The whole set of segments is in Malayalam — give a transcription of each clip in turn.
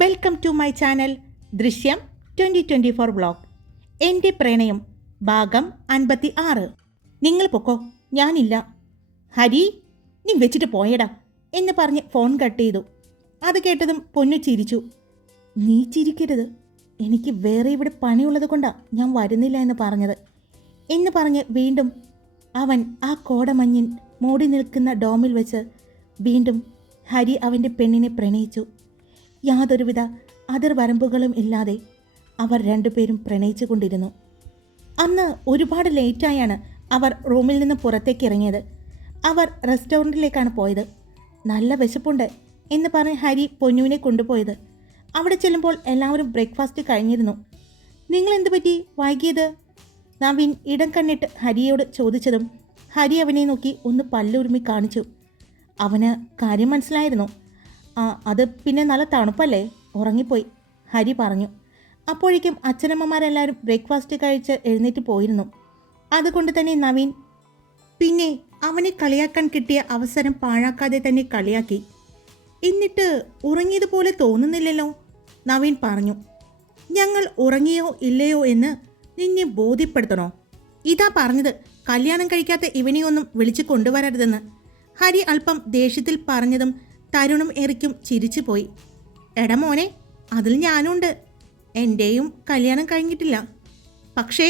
വെൽക്കം ടു മൈ ചാനൽ ദൃശ്യം 2024 വ്ളോഗ്. എൻ്റെ പ്രണയം ഭാഗം 56. നിങ്ങൾ പൊക്കോ, ഞാനില്ല. ഹരി, നീ വെച്ചിട്ട് പോയടാ എന്ന് പറഞ്ഞ് ഫോൺ കട്ട് ചെയ്തു. അത് കേട്ടതും പൊന്നു ചിരിച്ചു. നീ ചിരിക്കരുത്, എനിക്ക് വേറെ ഇവിടെ പണിയുള്ളത് കൊണ്ടാണ് ഞാൻ വരുന്നില്ല എന്ന് പറഞ്ഞത് എന്ന് പറഞ്ഞ് വീണ്ടും അവൻ ആ കോടമഞ്ഞിൻ മൂടി നിൽക്കുന്ന ഡോമിൽ വെച്ച് വീണ്ടും ഹരി അവൻ്റെ പെണ്ണിനെ പ്രണയിച്ചു. യാതൊരുവിധ അതിർവരമ്പുകളും ഇല്ലാതെ അവർ രണ്ടുപേരും പ്രണയിച്ചു കൊണ്ടിരുന്നു. അന്ന് ഒരുപാട് ലേറ്റായാണ് അവർ റൂമിൽ നിന്ന് പുറത്തേക്ക് ഇറങ്ങിയത്. അവർ റെസ്റ്റോറൻറ്റിലേക്കാണ് പോയത്. നല്ല വിശപ്പുണ്ട് എന്ന് പറഞ്ഞ് ഹരി പൊന്നുവിനെ കൊണ്ടുപോയത്. അവിടെ ചെല്ലുമ്പോൾ എല്ലാവരും ബ്രേക്ക്ഫാസ്റ്റ് കഴിഞ്ഞിരുന്നു. നിങ്ങൾ എന്തു പറ്റി വൈകിയത്? നവീൻ ഇടം കണ്ണിട്ട് ഹരിയോട് ചോദിച്ചതും ഹരി അവനെ നോക്കി ഒന്ന് പല്ലുരുമി കാണിച്ചു. അവന് കാര്യം മനസ്സിലായിരുന്നു. അത് പിന്നെ നല്ല തണുപ്പല്ലേ, ഉറങ്ങിപ്പോയി, ഹരി പറഞ്ഞു. അപ്പോഴേക്കും അച്ഛനമ്മമാരെല്ലാവരും ബ്രേക്ക്ഫാസ്റ്റ് കഴിച്ച് എഴുന്നേറ്റ് പോയിരുന്നു. അതുകൊണ്ട് തന്നെ നവീൻ പിന്നെ അവനെ കളിയാക്കാൻ കിട്ടിയ അവസരം പാഴാക്കാതെ തന്നെ കളിയാക്കി. എന്നിട്ട് ഉറങ്ങിയതുപോലെ തോന്നുന്നില്ലല്ലോ, നവീൻ പറഞ്ഞു. ഞങ്ങൾ ഉറങ്ങിയോ ഇല്ലയോ എന്ന് നിന്നെ ബോധ്യപ്പെടുത്തണോ? ഇതാ പറഞ്ഞത്, കല്യാണം കഴിക്കാത്ത ഇവനെയൊന്നും വിളിച്ചു കൊണ്ടുവരരുതെന്ന്. ഹരി അല്പം ദേഷ്യത്തിൽ പറഞ്ഞതും തരുണും എറിക്കും ചിരിച്ചുപോയി. എടാ മോനെ, അതിൽ ഞാനുണ്ട്. എൻ്റെയും കല്യാണം കഴിഞ്ഞിട്ടില്ല. പക്ഷേ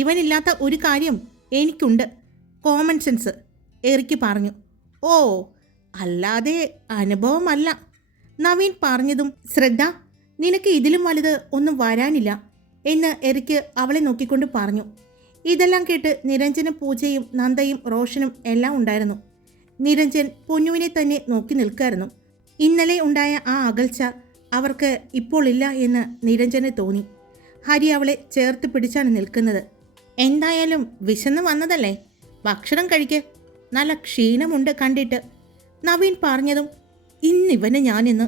ഇവനില്ലാത്ത ഒരു കാര്യം എനിക്കുണ്ട്, കോമൺ സെൻസ്, എറിക്ക് പറഞ്ഞു. ഓ, അല്ലാതെ അനുഭവമല്ല, നവീൻ പറഞ്ഞതും ശ്രദ്ധ, നിനക്ക് ഇതിലും വലുത് ഒന്നും വരാനില്ല എന്ന് എറിക്ക് അവളെ നോക്കിക്കൊണ്ട് പറഞ്ഞു. ഇതെല്ലാം കേട്ട് നിരഞ്ജനും പൂജയും നന്ദയും റോഷനും എല്ലാം ഉണ്ടായിരുന്നു. നിരഞ്ജൻ പൊന്നുവിനെ തന്നെ നോക്കി നിൽക്കായിരുന്നു. ഇന്നലെ ഉണ്ടായ ആ അകൽച്ച അവർക്ക് ഇപ്പോൾ ഇല്ല എന്ന് നിരഞ്ജന് തോന്നി. ഹരി അവളെ ചേർത്ത് പിടിച്ചാണ് നിൽക്കുന്നത്. എന്തായാലും വിശന്ന് വന്നതല്ലേ, ഭക്ഷണം കഴിക്ക്, നല്ല ക്ഷീണമുണ്ട് കണ്ടിട്ട്, നവീൻ പറഞ്ഞതും ഇന്നിവന് ഞാനിന്ന്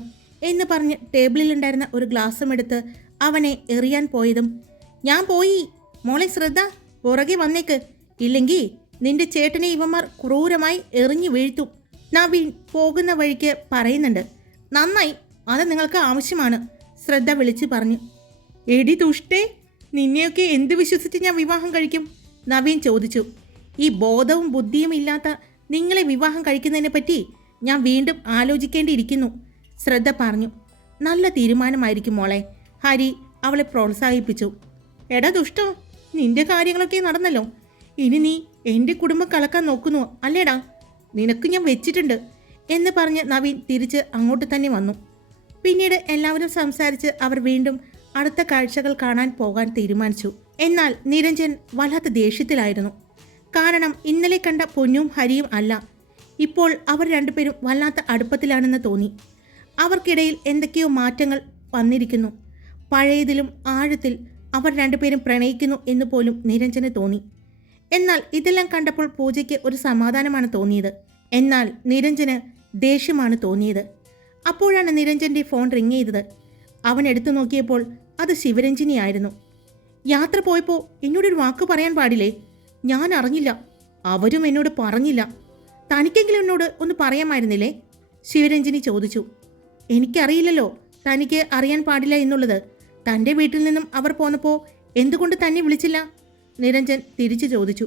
എന്ന് പറഞ്ഞ് ടേബിളിലുണ്ടായിരുന്ന ഒരു ഗ്ലാസും എടുത്ത് അവനെ എറിയാൻ പോയതും ഞാൻ പോയി, മോളെ ശ്രദ്ധ, പുറകെ വന്നേക്ക്, ഇല്ലെങ്കിൽ നിന്റെ ചേട്ടനെ ഇവന്മാർ ക്രൂരമായി എറിഞ്ഞു വീഴ്ത്തും, നവീൻ പോകുന്ന വഴിക്ക് പറയുന്നുണ്ട്. നന്നായി, അത് നിങ്ങൾക്ക് ആവശ്യമാണ്, ശ്രദ്ധ വിളിച്ചു പറഞ്ഞു. എടി ദുഷ്ടേ, നിന്നെയൊക്കെ എന്ത് വിശ്വസിച്ച് ഞാൻ വിവാഹം കഴിക്കും? നവീൻ ചോദിച്ചു. ഈ ബോധവും ബുദ്ധിയും ഇല്ലാത്ത നിങ്ങളെ വിവാഹം കഴിക്കുന്നതിനെ പറ്റി ഞാൻ വീണ്ടും ആലോചിക്കേണ്ടിയിരിക്കുന്നു, ശ്രദ്ധ പറഞ്ഞു. നല്ല തീരുമാനമായിരിക്കും മോളെ, ഹരി അവളെ പ്രോത്സാഹിപ്പിച്ചു. എടാ ദുഷ്ടോ, നിന്റെ കാര്യങ്ങളൊക്കെ നടന്നല്ലോ, ഇനി നീ എൻ്റെ കുടുംബം കളക്കാൻ നോക്കുന്നു അല്ലേടാ, നിനക്ക് ഞാൻ വെച്ചിട്ടുണ്ട് എന്ന് പറഞ്ഞ് നവീൻ തിരിച്ച് അങ്ങോട്ട് തന്നെ വന്നു. പിന്നീട് എല്ലാവരും സംസാരിച്ച് അവർ വീണ്ടും അടുത്ത കാഴ്ചകൾ കാണാൻ പോകാൻ തീരുമാനിച്ചു. എന്നാൽ നിരഞ്ജൻ വല്ലാത്ത ദേഷ്യത്തിലായിരുന്നു. കാരണം ഇന്നലെ കണ്ട പൊന്നും ഹരിയും അല്ല, ഇപ്പോൾ അവർ രണ്ടുപേരും വല്ലാത്ത അടുപ്പത്തിലാണെന്ന് തോന്നി. അവർക്കിടയിൽ എന്തൊക്കെയോ മാറ്റങ്ങൾ വന്നിരിക്കുന്നു. പഴയതിലും ആഴത്തിൽ അവർ രണ്ടുപേരും പ്രണയിക്കുന്നു എന്ന് പോലും നിരഞ്ജന് തോന്നി. എന്നാൽ ഇതെല്ലാം കണ്ടപ്പോൾ പൂജയ്ക്ക് ഒരു സമാധാനമാണ് തോന്നിയത്. എന്നാൽ നിരഞ്ജന് ദേഷ്യമാണ് തോന്നിയത്. അപ്പോഴാണ് നിരഞ്ജൻ്റെ ഫോൺ റിങ് ചെയ്തത്. അവൻ എടുത്തു നോക്കിയപ്പോൾ അത് ശിവരഞ്ജിനിയായിരുന്നു. യാത്ര പോയപ്പോൾ എന്നോടൊരു വാക്ക് പറയാൻ പാടില്ലേ? ഞാൻ അറിഞ്ഞില്ല, അവരും എന്നോട് പറഞ്ഞില്ല. തനിക്കെങ്കിലും എന്നോട് ഒന്ന് പറയാമായിരുന്നില്ലേ? ശിവരഞ്ജിനി ചോദിച്ചു. എനിക്കറിയില്ലല്ലോ തനിക്ക് അറിയാൻ പാടില്ല എന്നുള്ളത്. തൻ്റെ വീട്ടിൽ നിന്നും അവർ പോന്നപ്പോൾ എന്തുകൊണ്ട് തന്നെ വിളിച്ചില്ല? നിരഞ്ജൻ തിരിച്ചു ചോദിച്ചു.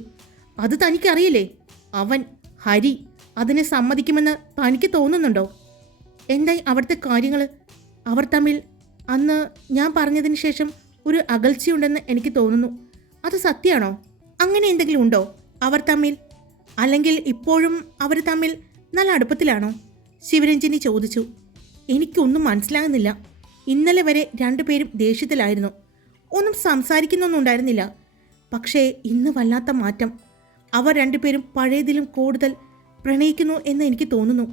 അത് തനിക്കറിയില്ലേ? അവൻ ഹരി അതിനെ സമ്മതിക്കുമെന്ന് തനിക്ക് തോന്നുന്നുണ്ടോ? എന്തായി അവിടുത്തെ കാര്യങ്ങൾ? അവർ തമ്മിൽ അന്ന് ഞാൻ പറഞ്ഞതിന് ശേഷം ഒരു അകൽച്ചയുണ്ടെന്ന് എനിക്ക് തോന്നുന്നു. അത് സത്യമാണോ? അങ്ങനെ എന്തെങ്കിലും ഉണ്ടോ അവർ തമ്മിൽ? അല്ലെങ്കിൽ ഇപ്പോഴും അവർ തമ്മിൽ നല്ല അടുപ്പത്തിലാണോ? ശിവരഞ്ജിനി ചോദിച്ചു. എനിക്കൊന്നും മനസ്സിലാകുന്നില്ല. ഇന്നലെ വരെ രണ്ടുപേരും ദേഷ്യത്തിലായിരുന്നു, ഒന്നും സംസാരിക്കുന്നൊന്നും ഉണ്ടായിരുന്നില്ല. പക്ഷേ ഇന്ന് വല്ലാത്ത മാറ്റം. അവർ രണ്ടുപേരും പഴയതിലും കൂടുതൽ പ്രണയിക്കുന്നു എന്ന് എനിക്ക് തോന്നുന്നു.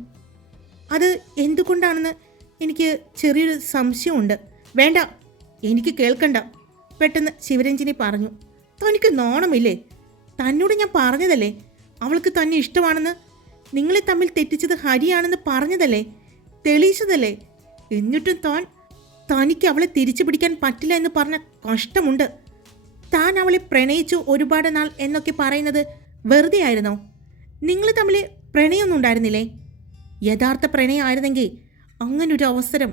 അത് എന്തുകൊണ്ടാണെന്ന് എനിക്ക് ചെറിയൊരു സംശയമുണ്ട്. വേണ്ട, എനിക്ക് കേൾക്കണ്ട, പെട്ടെന്ന് ശിവരഞ്ജിനി പറഞ്ഞു. തനിക്ക് നാണമില്ലേ? തന്നോട് ഞാൻ പറഞ്ഞതല്ലേ അവൾക്ക് തന്നെ ഇഷ്ടമാണെന്ന്. നിങ്ങളെ തമ്മിൽ തെറ്റിച്ചത് ഹരിയാണെന്ന് പറഞ്ഞതല്ലേ, തെളിയിച്ചതല്ലേ. എന്നിട്ടും തനിക്ക് അവളെ തിരിച്ചു പിടിക്കാൻ പറ്റില്ല എന്ന് പറഞ്ഞ കഷ്ടമുണ്ട്. താൻ അവളെ പ്രണയിച്ചു ഒരുപാട് നാൾ എന്നൊക്കെ പറയുന്നത് വെറുതെ ആയിരുന്നോ? നിങ്ങൾ തമ്മിൽ പ്രണയമൊന്നും ഉണ്ടായിരുന്നില്ലേ? യഥാർത്ഥ പ്രണയമായിരുന്നെങ്കിൽ അങ്ങനൊരു അവസരം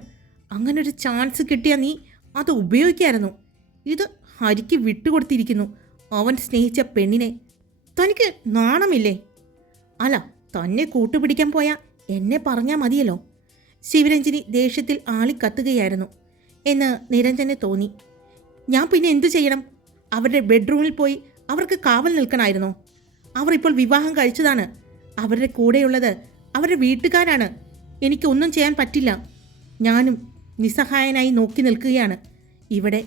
അങ്ങനൊരു ചാൻസ് കിട്ടിയാൽ നീ അത് ഉപയോഗിക്കായിരുന്നു. ഇത് ഹരിക്ക് വിട്ടുകൊടുത്തിരിക്കുന്നു. അവൻ സ്നേഹിച്ച പെണ്ണിനെ. തനിക്ക് നാണമില്ലേ? അല്ല, തന്നെ കൂട്ടുപിടിക്കാൻ പോയാൽ എന്നെ പറഞ്ഞാൽ മതിയല്ലോ. ശിവരഞ്ജിനി ദേഷ്യത്തിൽ ആളിക്കത്തുകയായിരുന്നു എന്ന് നിരഞ്ജന് തോന്നി. ഞാൻ പിന്നെ എന്തു ചെയ്യണം? അവരുടെ ബെഡ്റൂമിൽ പോയി അവർക്ക് കാവൽ നിൽക്കണമായിരുന്നോ? അവർ ഇപ്പോൾ വിവാഹം കഴിച്ചതാണ്. അവരുടെ കൂടെയുള്ളത് അവരുടെ വീട്ടുകാരാണ്. എനിക്കൊന്നും ചെയ്യാൻ പറ്റില്ല. ഞാനും നിസ്സഹായനായി നോക്കി നിൽക്കുകയാണ്. ഇവിടെ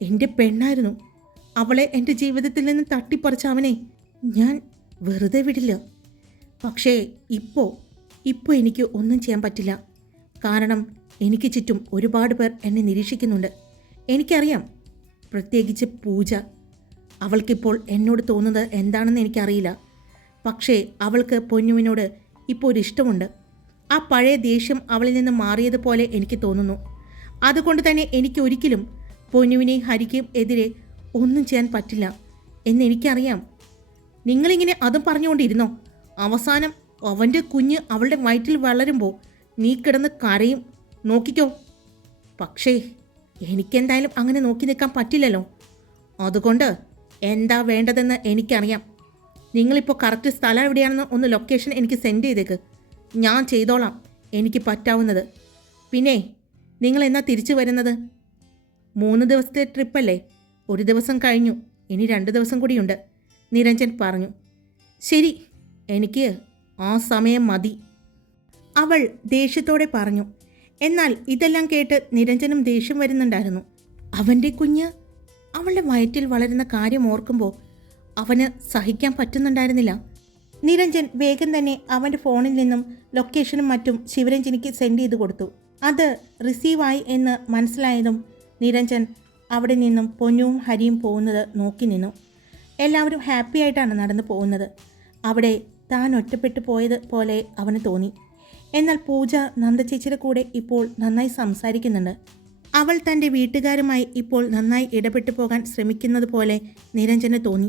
എൻ്റെ പെണ്ണായിരുന്നു. അവളെ എൻ്റെ ജീവിതത്തിൽ നിന്ന് തട്ടിപ്പറിച്ച അവനെ ഞാൻ വെറുതെ വിടില്ല. പക്ഷേ ഇപ്പോൾ എനിക്ക് ഒന്നും ചെയ്യാൻ പറ്റില്ല. കാരണം എനിക്ക് ചുറ്റും ഒരുപാട് പേർ എന്നെ നിരീക്ഷിക്കുന്നുണ്ട്. എനിക്കറിയാം, പ്രത്യേകിച്ച് പൂജ. അവൾക്കിപ്പോൾ എന്നോട് തോന്നുന്നത് എന്താണെന്ന് എനിക്കറിയില്ല. പക്ഷേ അവൾക്ക് പൊന്നുവിനോട് ഇപ്പോൾ ഒരു ഇഷ്ടമുണ്ട്. ആ പഴയ ദേഷ്യം അവളിൽ നിന്ന് മാറിയതുപോലെ എനിക്ക് തോന്നുന്നു. അതുകൊണ്ട് തന്നെ എനിക്കൊരിക്കലും പൊന്നുവിനെയും ഹരിക്കും എതിരെ ഒന്നും ചെയ്യാൻ പറ്റില്ല എന്നെനിക്കറിയാം. നിങ്ങളിങ്ങനെ അതും പറഞ്ഞുകൊണ്ടിരുന്നോ? അവസാനം അവൻ്റെ കുഞ്ഞ് അവളുടെ വയറ്റിൽ വളരുമ്പോൾ നീ കിടന്ന് കരയും. നോക്കിക്കോ. പക്ഷേ എനിക്കെന്തായാലും അങ്ങനെ നോക്കി നിൽക്കാൻ പറ്റില്ലല്ലോ. അതുകൊണ്ട് എന്താ വേണ്ടതെന്ന് എനിക്കറിയാം. നിങ്ങളിപ്പോൾ കറക്റ്റ് സ്ഥലം എവിടെയാണെന്ന് ഒന്ന് ലൊക്കേഷൻ എനിക്ക് സെൻഡ് ചെയ്തേക്ക്. ഞാൻ ചെയ്തോളാം എനിക്ക് പറ്റാവുന്നത്. പിന്നെ നിങ്ങൾ എന്നാ തിരിച്ചു വരുന്നത്? 3 ദിവസത്തെ ട്രിപ്പല്ലേ? ഒരു ദിവസം കഴിഞ്ഞു, ഇനി 2 ദിവസം കൂടിയുണ്ട്, നിരഞ്ജൻ പറഞ്ഞു. ശരി, എനിക്ക് ആ സമയം മതി, അവൾ ദേഷ്യത്തോടെ പറഞ്ഞു. എന്നാൽ ഇതെല്ലാം കേട്ട് നിരഞ്ജനും ദേഷ്യം വരുന്നുണ്ടായിരുന്നു. അവൻ്റെ കുഞ്ഞ് അവളുടെ വയറ്റിൽ വളരുന്ന കാര്യം ഓർക്കുമ്പോൾ അവന് സഹിക്കാൻ പറ്റുന്നുണ്ടായിരുന്നില്ല. നിരഞ്ജൻ വേഗം തന്നെ അവൻ്റെ ഫോണിൽ നിന്നും ലൊക്കേഷനും മറ്റും ശിവരഞ്ജനിക്ക് സെൻഡ് ചെയ്ത് കൊടുത്തു. അത് റിസീവായി എന്ന് മനസ്സിലായതും നിരഞ്ജൻ അവിടെ നിന്നും പൊന്നുവും ഹരിയും പോകുന്നത് നോക്കി നിന്നു. എല്ലാവരും ഹാപ്പി ആയിട്ടാണ് നടന്നു പോകുന്നത്. അവിടെ താൻ ഒറ്റപ്പെട്ടു പോയത് പോലെ അവന് തോന്നി. എന്നാൽ പൂജ നന്ദചേച്ചിയുടെ കൂടെ ഇപ്പോൾ നന്നായി സംസാരിക്കുന്നുണ്ട്. അവൾ തൻ്റെ വീട്ടുകാരുമായി ഇപ്പോൾ നന്നായി ഇടപെട്ടു പോകാൻ ശ്രമിക്കുന്നത് പോലെ നിരഞ്ജന് തോന്നി.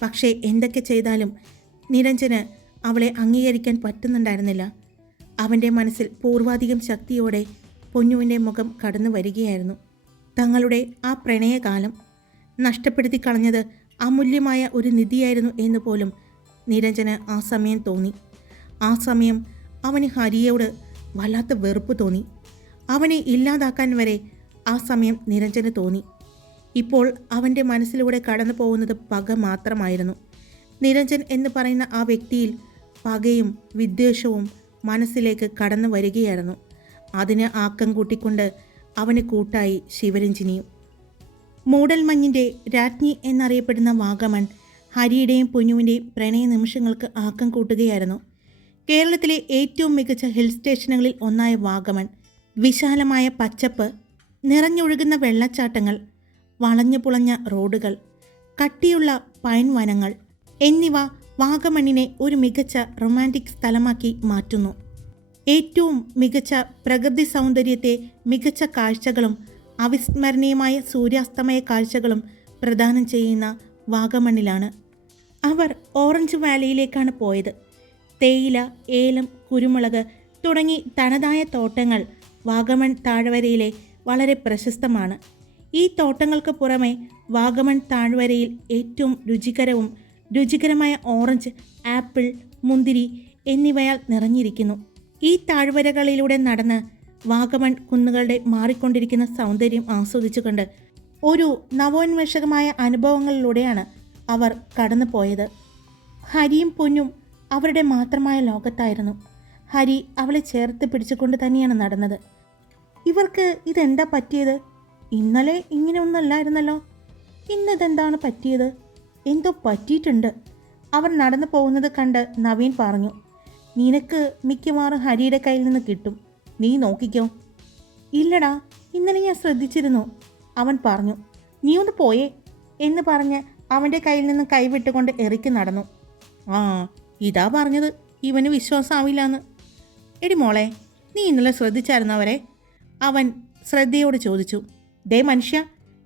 പക്ഷേ എന്തൊക്കെ ചെയ്താലും നിരഞ്ജന് അവളെ അംഗീകരിക്കാൻ പറ്റുന്നുണ്ടായിരുന്നില്ല. അവൻ്റെ മനസ്സിൽ പൂർവാധികം ശക്തിയോടെ പൊന്നുവിൻ്റെ മുഖം കടന്നു വരികയായിരുന്നു. തങ്ങളുടെ ആ പ്രണയകാലം നഷ്ടപ്പെടുത്തി കളഞ്ഞത് അമൂല്യമായ ഒരു നിധിയായിരുന്നു എന്ന് പോലും നിരഞ്ജന് ആ സമയം തോന്നി. ആ സമയം അവന് ഹരിയോട് വല്ലാത്ത വെറുപ്പ് തോന്നി. അവനെ ഇല്ലാതാക്കാൻ വരെ ആ സമയം നിരഞ്ജന് തോന്നി. ഇപ്പോൾ അവൻ്റെ മനസ്സിലൂടെ കടന്നു പോകുന്നത് പക മാത്രമായിരുന്നു. നിരഞ്ജൻ എന്ന് പറയുന്ന ആ വ്യക്തിയിൽ പകയും വിദ്വേഷവും മനസ്സിലേക്ക് കടന്നു വരികയായിരുന്നു. അതിന് ആക്കം കൂട്ടിക്കൊണ്ട് അവന് കൂട്ടായി ശിവരഞ്ജിനിയും. മൂടൽമഞ്ഞിൻ്റെ രാജ്ഞി എന്നറിയപ്പെടുന്ന വാഗമൺ ഹരിയുടെയും പൊന്നുവിൻ്റെയും പ്രണയ നിമിഷങ്ങൾക്ക് ആക്കം കൂട്ടുകയായിരുന്നു. കേരളത്തിലെ ഏറ്റവും മികച്ച ഹിൽ സ്റ്റേഷനുകളിൽ ഒന്നായ വാഗമൺ, വിശാലമായ പച്ചപ്പ്, നിറഞ്ഞൊഴുകുന്ന വെള്ളച്ചാട്ടങ്ങൾ, വളഞ്ഞു പുളഞ്ഞ റോഡുകൾ, കട്ടിയുള്ള പൈൻ വനങ്ങൾ എന്നിവ വാഗമണ്ണിനെ ഒരു മികച്ച റൊമാൻറ്റിക് സ്ഥലമാക്കി മാറ്റുന്നു. ഏറ്റവും മികച്ച പ്രകൃതി സൗന്ദര്യത്തെ മികച്ച കാഴ്ചകളും അവിസ്മരണീയമായ സൂര്യാസ്തമയ കാഴ്ചകളും പ്രദാനം ചെയ്യുന്ന വാഗമണ്ണിലാണ്. അവർ ഓറഞ്ച് വാലിയിലേക്കാണ് പോയത്. തേയില, ഏലം, കുരുമുളക് തുടങ്ങി തനതായ തോട്ടങ്ങൾ വാഗമൺ താഴ്വരയിലെ വളരെ പ്രശസ്തമാണ്. ഈ തോട്ടങ്ങൾക്ക് പുറമെ വാഗമൺ താഴ്വരയിൽ ഏറ്റവും രുചികരമായ ഓറഞ്ച്, ആപ്പിൾ, മുന്തിരി എന്നിവയാൽ നിറഞ്ഞിരിക്കുന്നു. ഈ താഴ്വരകളിലൂടെ നടന്ന് വാഗമൺ കുന്നുകളുടെ മാറിക്കൊണ്ടിരിക്കുന്ന സൗന്ദര്യം ആസ്വദിച്ചുകൊണ്ട് ഒരു നവോന്മേഷകമായ അനുഭവങ്ങളിലൂടെയാണ് അവർ കടന്നു പോയത്. ഹരിയും പൊന്നും അവരുടെ മാത്രമായ ലോകത്തായിരുന്നു. ഹരി അവളെ ചേർത്ത് പിടിച്ചുകൊണ്ട് തന്നെയാണ് നടന്നത്. ഇവർക്ക് ഇതെന്താ പറ്റിയത്? ഇന്നലെ ഇങ്ങനെ ഒന്നല്ലായിരുന്നല്ലോ, ഇന്നിതെന്താണ് പറ്റിയത്? എന്തോ പറ്റിയിട്ടുണ്ട്. അവർ നടന്നു പോകുന്നത് കണ്ട് നവീൻ പറഞ്ഞു. നിനക്ക് മിക്കവാറും ഹരിയുടെ കയ്യിൽ നിന്ന് കിട്ടും, നീ നോക്കിക്കോ. ഇല്ലടാ, ഇന്നലെ ഞാൻ ശ്രദ്ധിച്ചിരുന്നു, അവൻ പറഞ്ഞു. നീ ഒന്ന് പോയേ എന്ന് പറഞ്ഞ് അവൻ്റെ കയ്യിൽ നിന്ന് കൈവിട്ടുകൊണ്ട് എറിക്ക് നടന്നു. ആ, ഇതാ പറഞ്ഞത്, ഇവന് വിശ്വാസമാവില്ലാന്ന്. എടി മോളെ, നീ ഇന്നലെ ശ്രദ്ധിച്ചായിരുന്നവരെ? അവൻ ശ്രദ്ധയോട് ചോദിച്ചു. ദേ മനുഷ്യ,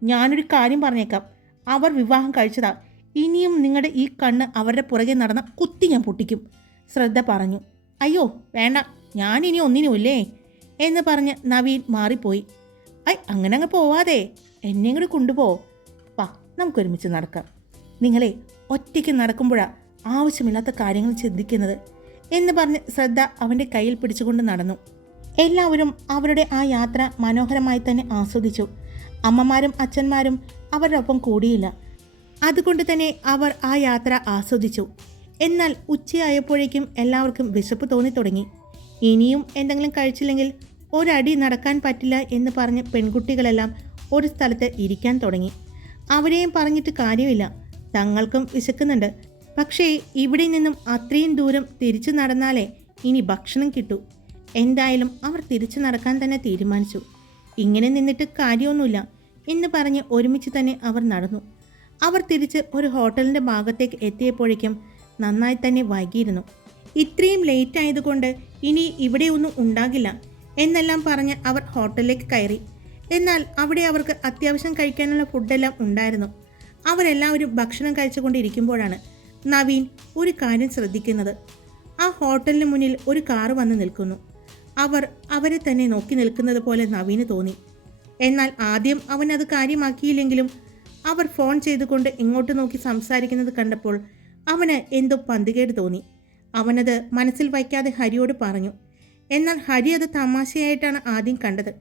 ഞാനൊരു കാര്യം പറഞ്ഞേക്കാം, അവർ വിവാഹം കഴിച്ചതാ. ഇനിയും നിങ്ങളുടെ ഈ കണ്ണ് അവരുടെ പുറകെ നടന്ന കുത്തി ഞാൻ പൊട്ടിക്കും, ശ്രദ്ധ പറഞ്ഞു. അയ്യോ വേണ്ട, ഞാനിനി ഒന്നിനുമില്ലേ എന്ന് പറഞ്ഞ് നവീൻ മാറിപ്പോയി. അങ്ങനെ അങ്ങ് പോവാതെ എന്നെയും കൂടി കൊണ്ടുപോ. വാ, നമുക്കൊരുമിച്ച് നടക്കാം. നിങ്ങളെ ഒറ്റയ്ക്ക് നടക്കുമ്പോഴാണ് ആവശ്യമില്ലാത്ത കാര്യങ്ങൾ ചിന്തിക്കുന്നത് എന്ന് പറഞ്ഞ് ശ്രദ്ധ അവൻ്റെ കയ്യിൽ പിടിച്ചുകൊണ്ട് നടന്നു. എല്ലാവരും അവരുടെ ആ യാത്ര മനോഹരമായി തന്നെ ആസ്വദിച്ചു. അമ്മമാരും അച്ഛന്മാരും അവരുടെ ഒപ്പം കൂടിയില്ല. അതുകൊണ്ട് തന്നെ അവർ ആ യാത്ര ആസ്വദിച്ചു. എന്നാൽ ഉച്ചയായപ്പോഴേക്കും എല്ലാവർക്കും വിശപ്പ് തോന്നി തുടങ്ങി. ഇനിയും എന്തെങ്കിലും കഴിച്ചില്ലെങ്കിൽ ഒരടി നടക്കാൻ പറ്റില്ല എന്ന് പറഞ്ഞ് പെൺകുട്ടികളെല്ലാം ഒരു സ്ഥലത്ത് ഇരിക്കാൻ തുടങ്ങി. അവരെയും പറഞ്ഞിട്ട് കാര്യമില്ല, തങ്ങൾക്കും വിശക്കുന്നുണ്ട്. പക്ഷേ ഇവിടെ നിന്നും അത്രയും ദൂരം തിരിച്ചു നടന്നാലേ ഇനി ഭക്ഷണം കിട്ടൂ. എന്തായാലും അവർ തിരിച്ചു നടക്കാൻ തന്നെ തീരുമാനിച്ചു. ഇങ്ങനെ നിന്നിട്ട് കാര്യമൊന്നുമില്ല എന്ന് പറഞ്ഞ് ഒരുമിച്ച് തന്നെ അവർ നടന്നു. അവർ തിരിച്ച് ഒരു ഹോട്ടലിൻ്റെ ഭാഗത്തേക്ക് എത്തിയപ്പോഴേക്കും നന്നായി തന്നെ വൈകിയിരുന്നു. ഇത്രയും ലേറ്റ് ആയതുകൊണ്ട് ഇനി ഇവിടെയൊന്നും ഉണ്ടാകില്ല എന്നെല്ലാം പറഞ്ഞ് അവർ ഹോട്ടലിലേക്ക് കയറി. എന്നാൽ അവിടെ അവർക്ക് അത്യാവശ്യം കഴിക്കാനുള്ള ഫുഡെല്ലാം ഉണ്ടായിരുന്നു. അവരെല്ലാവരും ഭക്ഷണം കഴിച്ചുകൊണ്ടിരിക്കുമ്പോഴാണ് നവീൻ ഒരു കാര്യം ശ്രദ്ധിക്കുന്നത്. ആ ഹോട്ടലിന് മുന്നിൽ ഒരു കാറ് വന്ന് നിൽക്കുന്നു. അവരെ തന്നെ നോക്കി നിൽക്കുന്നത് പോലെ നവീന് തോന്നി. എന്നാൽ ആദ്യം അവൻ അത് കാര്യമാക്കിയില്ലെങ്കിലും അവർ ഫോൺ ചെയ്തുകൊണ്ട് ഇങ്ങോട്ട് നോക്കി സംസാരിക്കുന്നത് കണ്ടപ്പോൾ അവന് എന്തോ പന്തികേട് തോന്നി. അവനത് മനസ്സിൽ വയ്ക്കാതെ ഹരിയോട് പറഞ്ഞു. എന്നാൽ ഹരി അത് തമാശയായിട്ടാണ് ആദ്യം കണ്ടത്.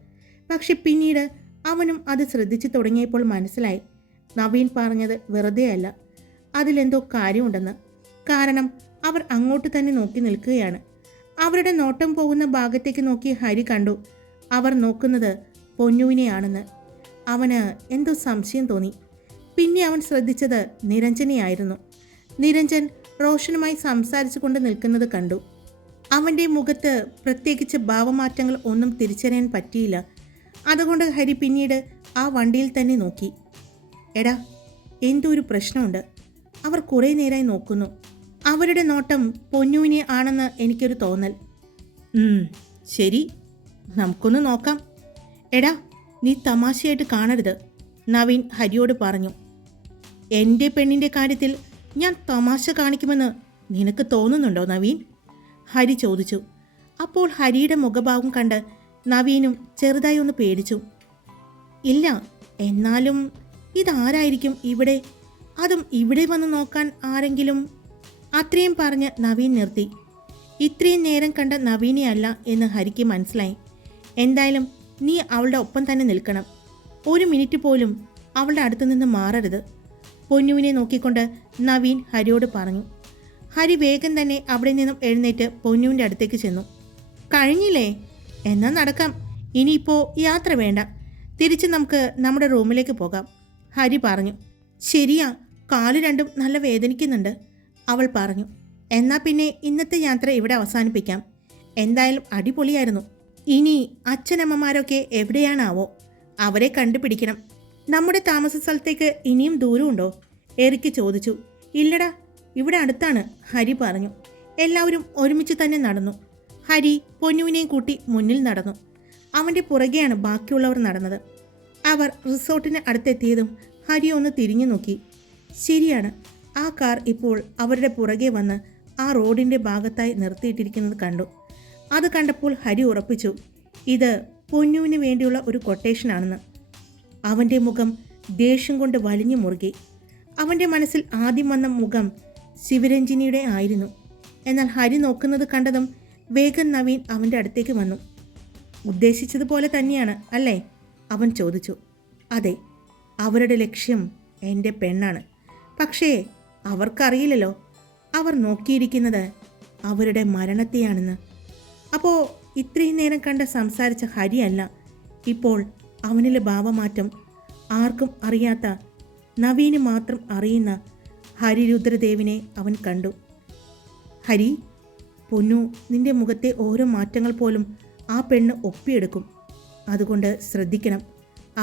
പക്ഷെ പിന്നീട് അവനും അത് ശ്രദ്ധിച്ചു തുടങ്ങിയപ്പോൾ മനസ്സിലായി നവീൻ പറഞ്ഞത് വെറുതെ അല്ല, അതിലെന്തോ കാര്യമുണ്ടെന്ന്. കാരണം അവർ അങ്ങോട്ട് തന്നെ നോക്കി നിൽക്കുകയാണ്. അവരുടെ നോട്ടം പോകുന്ന ഭാഗത്തേക്ക് നോക്കി ഹരി കണ്ടു അവർ നോക്കുന്നത് പൊന്നുവിനെയാണെന്ന്. അവന് എന്തോ സംശയം തോന്നി. പിന്നെ അവൻ ശ്രദ്ധിച്ചത് നിരഞ്ജനെയായിരുന്നു. നിരഞ്ജൻ റോഷനുമായി സംസാരിച്ചു കൊണ്ട് നിൽക്കുന്നത് കണ്ടു. അവൻ്റെ മുഖത്ത് പ്രത്യേകിച്ച് ഭാവമാറ്റങ്ങൾ ഒന്നും തിരിച്ചറിയാൻ പറ്റിയില്ല. അതുകൊണ്ട് ഹരി പിന്നീട് ആ വണ്ടിയിൽ തന്നെ നോക്കി. എടാ, എന്തോ ഒരു പ്രശ്നമുണ്ട്. അവർ കുറേ നേരമായി നോക്കുന്നു. അവരുടെ നോട്ടം പൊന്നുവിനെ ആണെന്ന് എനിക്കൊരു തോന്നൽ. ശരി, നമുക്കൊന്ന് നോക്കാം. എടാ, നീ തമാശയായിട്ട് കാണരുത്, നവീൻ ഹരിയോട് പറഞ്ഞു. എൻ്റെ പെണ്ണിൻ്റെ കാര്യത്തിൽ ഞാൻ തമാശ കാണിക്കുമെന്ന് നിനക്ക് തോന്നുന്നുണ്ടോ നവീൻ? ഹരി ചോദിച്ചു. അപ്പോൾ ഹരിയുടെ മുഖഭാവം കണ്ട് നവീനും ചെറുതായി ഒന്ന് പേടിച്ചു. ഇല്ല, എന്നാലും ഇതാരായിരിക്കും ഇവിടെ? അതും ഇവിടെ വന്ന് നോക്കാൻ ആരെങ്കിലും? അത്രയും പറഞ്ഞ് നവീൻ നിർത്തി. ഇത്രയും നേരം കണ്ട നവീനെയല്ല എന്ന് ഹരിക്ക് മനസ്സിലായി. എന്തായാലും നീ അവളുടെ ഒപ്പം തന്നെ നിൽക്കണം. ഒരു മിനിറ്റ് പോലും അവളുടെ അടുത്ത് നിന്ന് മാറരുത്, പൊന്നുവിനെ നോക്കിക്കൊണ്ട് നവീൻ ഹരിയോട് പറഞ്ഞു. ഹരി വേഗം തന്നെ അവിടെ നിന്നും എഴുന്നേറ്റ് പൊന്നുവിൻ്റെ അടുത്തേക്ക് ചെന്നു. കഴിഞ്ഞില്ലേ? എന്നാൽ നടക്കാം. ഇനിയിപ്പോൾ യാത്ര വേണ്ട, തിരിച്ച് നമുക്ക് നമ്മുടെ റൂമിലേക്ക് പോകാം, ഹരി പറഞ്ഞു. ശരിയാ, കാല് രണ്ടും നല്ല വേദനിക്കുന്നുണ്ട്, അവൾ പറഞ്ഞു. എന്നാൽ പിന്നെ ഇന്നത്തെ യാത്ര ഇവിടെ അവസാനിപ്പിക്കാം. എന്തായാലും അടിപൊളിയായിരുന്നു. ഇനി അച്ഛനമ്മമാരൊക്കെ എവിടെയാണാവോ? അവരെ കണ്ടുപിടിക്കണം. നമ്മുടെ താമസ സ്ഥലത്തേക്ക് ഇനിയും ദൂരമുണ്ടോ? എറിക്ക് ചോദിച്ചു. ഇല്ലടാ, ഇവിടെ അടുത്താണ്, ഹരി പറഞ്ഞു. എല്ലാവരും ഒരുമിച്ച് തന്നെ നടന്നു. ഹരി പൊന്നുവിനെയും കൂട്ടി മുന്നിൽ നടന്നു. അവൻ്റെ പുറകെയാണ് ബാക്കിയുള്ളവർ നടന്നത്. അവർ റിസോർട്ടിന് അടുത്തെത്തിയതും ഹരി ഒന്ന് തിരിഞ്ഞു നോക്കി. ശരിയാണ്, ആ കാർ ഇപ്പോൾ അവരുടെ പുറകെ വന്ന് ആ റോഡിൻ്റെ ഭാഗത്തായി നിർത്തിയിട്ടിരിക്കുന്നത് കണ്ടു. അത് കണ്ടപ്പോൾ ഹരി ഉറപ്പിച്ചു ഇത് പൊന്നുവിന് വേണ്ടിയുള്ള ഒരു കൊട്ടേഷനാണെന്ന്. അവൻ്റെ മുഖം ദേഷ്യം കൊണ്ട് വലിഞ്ഞു മുറുകി. അവൻ്റെ മനസ്സിൽ ആദ്യം വന്ന മുഖം ശിവരഞ്ജിനിയുടെ ആയിരുന്നു. എന്നാൽ ഹരി നോക്കുന്നത് കണ്ടതും വേഗം നവീൻ അവൻ്റെ അടുത്തേക്ക് വന്നു. ഉദ്ദേശിച്ചതുപോലെ തന്നെയാണ് അല്ലേ? അവൻ ചോദിച്ചു. അതെ, അവരുടെ ലക്ഷ്യം എൻ്റെ പെണ്ണാണ്. പക്ഷേ അവർക്കറിയില്ലല്ലോ, അവർ നോക്കിയിരിക്കുന്നത് അവരുടെ മരണത്തെയാണെന്ന്. അപ്പോൾ ഇത്രയും നേരം കണ്ട് സംസാരിച്ച ഹരിയല്ല, ഇപ്പോൾ അവനിലെ ഭാവമാറ്റം ആർക്കും അറിയാത്ത, നവീന് മാത്രം അറിയുന്ന ഹരിരുദ്രദേവിനെ അവൻ കണ്ടു. ഹരി, പൊന്നു നിന്റെ മുഖത്തെ ഓരോ മാറ്റങ്ങൾ പോലും ആ പെണ്ണ് ഒപ്പിയെടുക്കും, അതുകൊണ്ട് ശ്രദ്ധിക്കണം,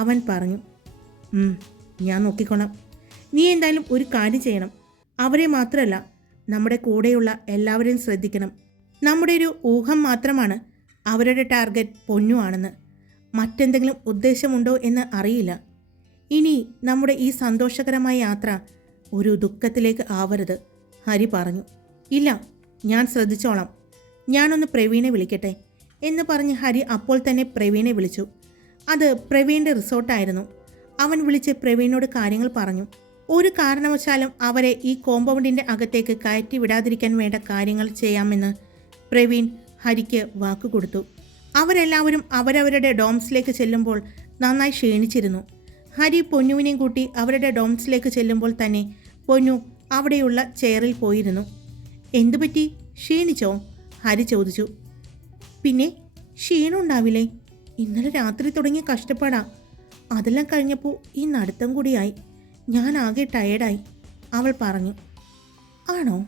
അവൻ പറഞ്ഞു. ഞാൻ നോക്കിക്കോളാം. നീ എന്തായാലും ഒരു കാര്യം ചെയ്യണം. അവരെ മാത്രമല്ല, നമ്മുടെ കൂടെയുള്ള എല്ലാവരെയും ശ്രദ്ധിക്കണം. നമ്മുടെ ഒരു ഊഹം മാത്രമാണ് അവരുടെ ടാർഗറ്റ് പൊന്നു ആണെന്ന്. മറ്റെന്തെങ്കിലും ഉദ്ദേശമുണ്ടോ എന്ന് അറിയില്ല. ഇനി നമ്മുടെ ഈ സന്തോഷകരമായ യാത്ര ഒരു ദുഃഖത്തിലേക്ക് ആവരുത്, ഹരി പറഞ്ഞു. ഇല്ല, ഞാൻ ശ്രദ്ധിച്ചോളാം. ഞാനൊന്ന് പ്രവീണെ വിളിക്കട്ടെ, എന്ന് പറഞ്ഞ് ഹരി അപ്പോൾ തന്നെ പ്രവീണെ വിളിച്ചു. അത് പ്രവീണിൻ്റെ റിസോർട്ടായിരുന്നു. അവൻ വിളിച്ച് പ്രവീണിനോട് കാര്യങ്ങൾ പറഞ്ഞു. ഒരു കാരണവശാലും അവരെ ഈ കോമ്പൗണ്ടിൻ്റെ അകത്തേക്ക് കയറ്റി വിടാതിരിക്കാൻ വേണ്ട കാര്യങ്ങൾ ചെയ്യാമെന്ന് പ്രവീൺ ഹരിക്ക് വാക്കുകൊടുത്തു. അവരെല്ലാവരും അവരവരുടെ ഡോംസിലേക്ക് ചെല്ലുമ്പോൾ നന്നായി ക്ഷീണിച്ചിരുന്നു. ഹരി പൊന്നുവിനെയും കൂട്ടി അവരുടെ ഡോംസിലേക്ക് ചെല്ലുമ്പോൾ തന്നെ പൊന്നു അവിടെയുള്ള ചെയറിൽ പോയിരുന്നു. എന്തുപറ്റി, ക്ഷീണിച്ചോ? ഹരി ചോദിച്ചു. പിന്നെ ക്ഷീണം ഉണ്ടാവില്ലേ? ഇന്നലെ രാത്രി തുടങ്ങിയ കഷ്ടപ്പാടാ. അതെല്ലാം കഴിഞ്ഞപ്പോൾ ഈ നടത്തം കൂടിയായി. ഞാൻ ആകെ ടയേർഡായി, അവൾ പറഞ്ഞു. ആണോ?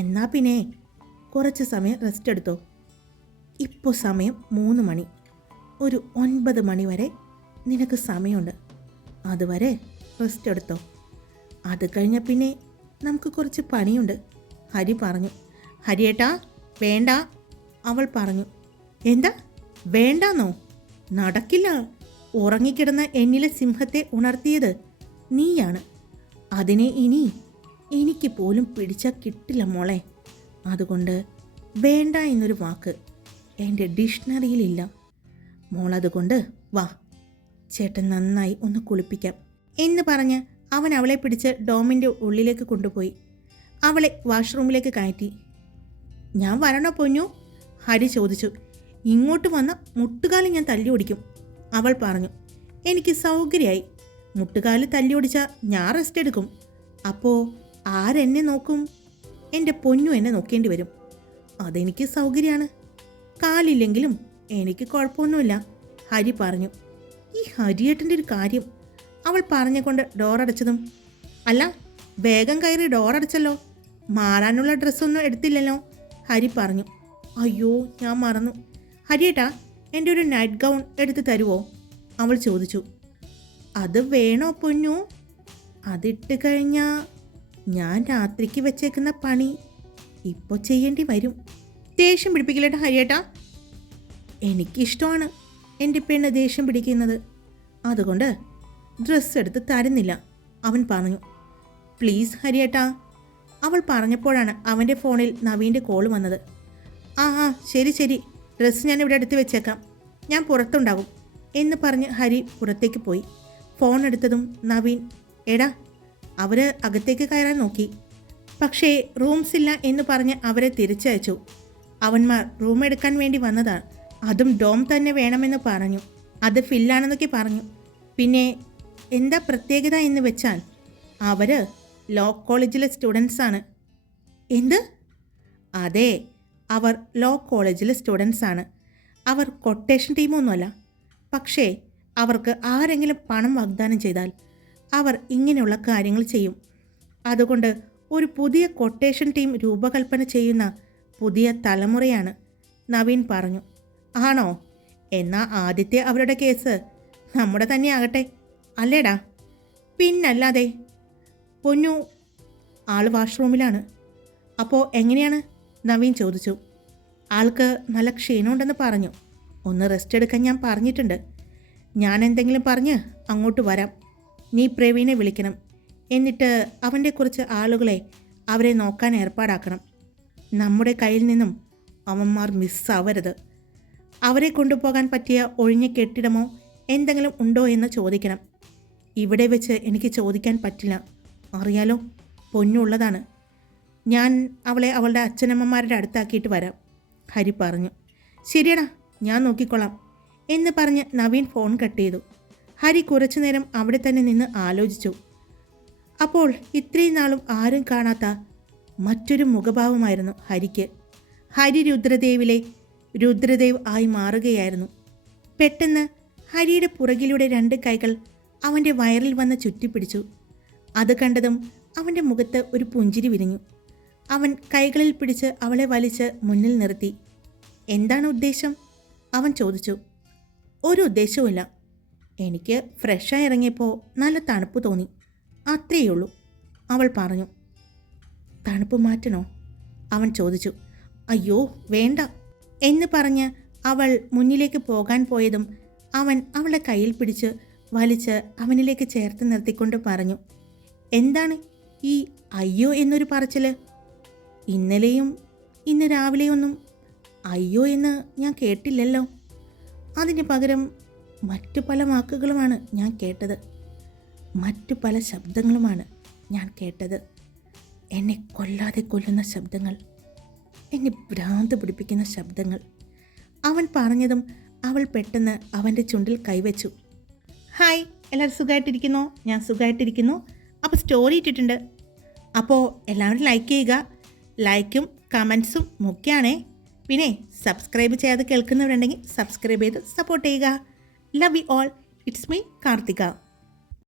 എന്നാ പിന്നെ കുറച്ച് സമയം റെസ്റ്റ് എടുത്തോ. ഇപ്പോൾ സമയം 3 മണി. ഒരു 9 മണി വരെ നിനക്ക് സമയമുണ്ട്. അതുവരെ റെസ്റ്റ് എടുത്തോ. അത് കഴിഞ്ഞ പിന്നെ നമുക്ക് കുറച്ച് പണിയുണ്ട്, ഹരി പറഞ്ഞു. ഹരിയേട്ടാ വേണ്ട, അവൾ പറഞ്ഞു. എന്താ വേണ്ടാന്നോ? നടക്കില്ല. ഉറങ്ങിക്കിടന്ന എന്നിലെ സിംഹത്തെ ഉണർത്തിയത് നീയാണ്. അതിനെ ഇനി എനിക്ക് പോലും പിടിച്ചാൽ കിട്ടില്ല മോളെ. അതുകൊണ്ട് വേണ്ട എന്നൊരു വാക്ക് എൻ്റെ ഡിക്ഷണറിയിലില്ല മോളതുകൊണ്ട് വാ, ചേട്ടൻ നന്നായി ഒന്ന് കുളിപ്പിക്കാം എന്ന് പറഞ്ഞ് അവൻ അവളെ പിടിച്ച് ഡോമിൻ്റെ ഉള്ളിലേക്ക് കൊണ്ടുപോയി അവളെ വാഷ്റൂമിലേക്ക് കയറ്റി. ഞാൻ വരണോ പൊന്നു? ഹരി ചോദിച്ചു. ഇങ്ങോട്ട് വന്ന മുട്ടുകാലം ഞാൻ തല്ലി ഓടിക്കും, അവൾ പറഞ്ഞു. എനിക്ക് സൗകര്യമായി. മുട്ടുകാല് തല്ലി ഓടിച്ചാൽ ഞാൻ റെസ്റ്റ് എടുക്കും. അപ്പോൾ ആരെന്നെ നോക്കും? എൻ്റെ പൊന്നു എന്നെ നോക്കേണ്ടി വരും. അതെനിക്ക് സൗകര്യമാണ്. കാലില്ലെങ്കിലും എനിക്ക് കുഴപ്പമൊന്നുമില്ല, ഹരി പറഞ്ഞു. ഈ ഹരിയേട്ടൻ്റെ ഒരു കാര്യം, അവൾ പറഞ്ഞുകൊണ്ട് ഡോറടച്ചതും. അല്ല, വേഗം കയറി ഡോറടച്ചല്ലോ. മാറാനുള്ള ഡ്രസ്സൊന്നും എടുത്തില്ലല്ലോ, ഹരി പറഞ്ഞു. അയ്യോ ഞാൻ മറന്നു. ഹരിയേട്ടാ എൻ്റെ ഒരു നൈറ്റ് ഗൗൺ എടുത്ത് തരുമോ? അവൾ ചോദിച്ചു. അത് വേണോ പൊന്നു? അതിട്ട് കഴിഞ്ഞാൽ ഞാൻ രാത്രിക്ക് വെച്ചേക്കുന്ന പണി ഇപ്പോൾ ചെയ്യേണ്ടി വരും. ദേഷ്യം പിടിപ്പിക്കില്ലേട്ടാ ഹരിയേട്ടാ. എനിക്കിഷ്ടമാണ് എൻ്റെ പെണ്ണ് ദേഷ്യം പിടിക്കുന്നത്. അതുകൊണ്ട് ഡ്രസ്സ് എടുത്ത് തരുന്നില്ല, അവൻ പറഞ്ഞു. പ്ലീസ് ഹരിയേട്ടാ, അവൾ പറഞ്ഞപ്പോഴാണ് അവൻ്റെ ഫോണിൽ നവീൻ്റെ കോൾ വന്നത്. ആ ശരി ശരി, ഡ്രസ്സ് ഞാൻ ഇവിടെ എടുത്ത് വെച്ചേക്കാം, ഞാൻ പുറത്തുണ്ടാകും എന്ന് പറഞ്ഞ് ഹരി പുറത്തേക്ക് പോയി. ഫോൺ എടുത്തതും നവീൻ, എടാ, അവർ അകത്തേക്ക് കയറാൻ നോക്കി. പക്ഷേ റൂംസ് ഇല്ല എന്ന് പറഞ്ഞ് അവരെ തിരിച്ചയച്ചു. അവന്മാർ റൂം എടുക്കാൻ വേണ്ടി വന്നതാണ്. അതും ഡോം തന്നെ വേണമെന്ന് പറഞ്ഞു. അത് ഫില്ലാണെന്നൊക്കെ പറഞ്ഞു. പിന്നെ എന്താ പ്രത്യേകത എന്ന് വെച്ചാൽ അവർ ലോ കോളേജിലെ സ്റ്റുഡൻസാണ്. എന്ത്? അതെ, അവർ ലോ കോളേജിലെ സ്റ്റുഡൻസാണ്. അവർ കൊട്ടേഷൻ ടീമൊന്നുമല്ല. പക്ഷേ അവർക്ക് ആരെങ്കിലും പണം വാഗ്ദാനം ചെയ്താൽ അവർ ഇങ്ങനെയുള്ള കാര്യങ്ങൾ ചെയ്യും. അതുകൊണ്ട് ഒരു പുതിയ കൊട്ടേഷൻ ടീം രൂപകൽപ്പന ചെയ്യുന്ന പുതിയ തലമുറയാണ്, നവീൻ പറഞ്ഞു. ആണോ? എന്നാൽ ആദ്യത്തെ അവരുടെ കേസ് നമ്മുടെ തന്നെ ആകട്ടെ, അല്ലേടാ? പിന്നല്ലാതെ. പൊന്നു ആൾ വാഷ്റൂമിലാണ്. അപ്പോൾ എങ്ങനെയാണ്? നവീൻ ചോദിച്ചു. ആൾക്ക് നല്ല ക്ഷീണമുണ്ടെന്ന് പറഞ്ഞു. ഒന്ന് റെസ്റ്റ് എടുക്കാൻ ഞാൻ പറഞ്ഞിട്ടുണ്ട്. ഞാൻ എന്തെങ്കിലും പറഞ്ഞ് അങ്ങോട്ട് വരാം. നീ പ്രവീണെ വിളിക്കണം. എന്നിട്ട് അവൻ്റെ കുറച്ച് ആളുകളെ അവരെ നോക്കാൻ ഏർപ്പാടാക്കണം. നമ്മുടെ കയ്യിൽ നിന്നും അവന്മാർ മിസ്സാവരുത്. അവരെ കൊണ്ടുപോകാൻ പറ്റിയ ഒഴിഞ്ഞ കെട്ടിടമോ എന്തെങ്കിലും ഉണ്ടോ എന്ന് ചോദിക്കണം. ഇവിടെ വെച്ച് എനിക്ക് ചോദിക്കാൻ പറ്റില്ല, അറിയാലോ, പൊന്നുള്ളതാണ്. ഞാൻ അവളെ അവളുടെ അച്ഛനമ്മമാരുടെ അടുത്താക്കിയിട്ട് വരാം, ഹരി പറഞ്ഞു. ശരിയടാ, ഞാൻ നോക്കിക്കൊള്ളാം എന്ന് പറഞ്ഞ് നവീൻ ഫോൺ കട്ട് ചെയ്തു. ഹരി കുറച്ചു നേരം അവിടെ തന്നെ നിന്ന് ആലോചിച്ചു. അപ്പോൾ ഇത്രയും നാളും ആരും കാണാത്ത മറ്റൊരു മുഖഭാവമായിരുന്നു ഹരിക്ക്. ഹരി രുദ്രദേവിലെ രുദ്രദേവ് ആയി മാറുകയായിരുന്നു. പെട്ടെന്ന് ഹരിയുടെ പുറകിലൂടെ 2 കൈകൾ അവൻ്റെ വയറിൽ വന്ന് ചുറ്റിപ്പിടിച്ചു. അത് കണ്ടതും അവൻ്റെ മുഖത്ത് ഒരു പുഞ്ചിരി വിരിഞ്ഞു. അവൻ കൈകളിൽ പിടിച്ച് അവളെ വലിച്ച് മുന്നിൽ നിർത്തി. എന്താണ് ഉദ്ദേശം? അവൻ ചോദിച്ചു. ഒരു ഉദ്ദേശവുമില്ല. എനിക്ക് ഫ്രഷായി ഇറങ്ങിയപ്പോൾ നല്ല തണുപ്പ് തോന്നി, അത്രയുള്ളൂ, അവൾ പറഞ്ഞു. തണുപ്പ് മാറ്റണോ? അവൻ ചോദിച്ചു. അയ്യോ വേണ്ട എന്ന് പറഞ്ഞ് അവൾ മുന്നിലേക്ക് പോകാൻ പോയതും അവൻ അവളെ കയ്യിൽ പിടിച്ച് വലിച്ച് അവനിലേക്ക് ചേർത്ത് നിർത്തിക്കൊണ്ട് പറഞ്ഞു. എന്താണ് ഈ അയ്യോ എന്നൊരു പറച്ചിൽ? ഇന്നലെയും ഇന്ന് രാവിലെയൊന്നും അയ്യോ എന്ന് ഞാൻ കേട്ടില്ലല്ലോ. അതിന് പകരം മറ്റു പല വാക്കുകളുമാണ് ഞാൻ കേട്ടത്. മറ്റു പല ശബ്ദങ്ങളുമാണ് ഞാൻ കേട്ടത്. എന്നെ കൊല്ലാതെ കൊല്ലുന്ന ശബ്ദങ്ങൾ, എന്നെ ഭ്രാന്ത് പിടിപ്പിക്കുന്ന ശബ്ദങ്ങൾ. അവൻ പറഞ്ഞതും അവൾ പെട്ടെന്ന് അവൻ്റെ ചുണ്ടിൽ കൈവച്ചു. ഹായ്, എല്ലാവരും സുഖമായിട്ടിരിക്കുന്നോ? ഞാൻ സുഖമായിട്ടിരിക്കുന്നു. അപ്പോൾ സ്റ്റോറി ഇട്ടിട്ടുണ്ട്. അപ്പോൾ എല്ലാവരും ലൈക്ക് ചെയ്യുക. ലൈക്കും കമൻസും മുഖ്യമാണേ. പിന്നെ സബ്സ്ക്രൈബ് ചെയ്യാതെ കേൾക്കുന്നവരുണ്ടെങ്കിൽ സബ്സ്ക്രൈബ് ചെയ്ത് സപ്പോർട്ട് ചെയ്യുക. Love you all. It's me Karthika.